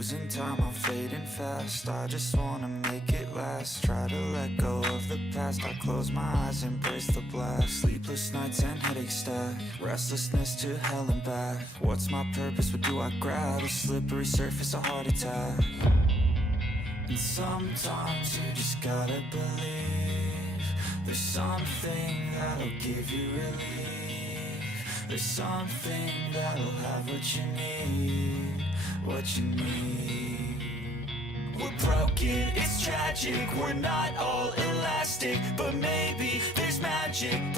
Losing time, I'm fading fast. I just wanna make it last. Try to let go of the past. I close my eyes, embrace the blast. Sleepless nights and headaches stack. Restlessness to hell and back. What's my purpose? What do I grab? A slippery surface, a heart attack. And sometimes you just gotta believe there's something that'll give you relief. There's something that'll have what you need, what you need. We're broken, it's tragic, we're not all elastic, but maybe there's magic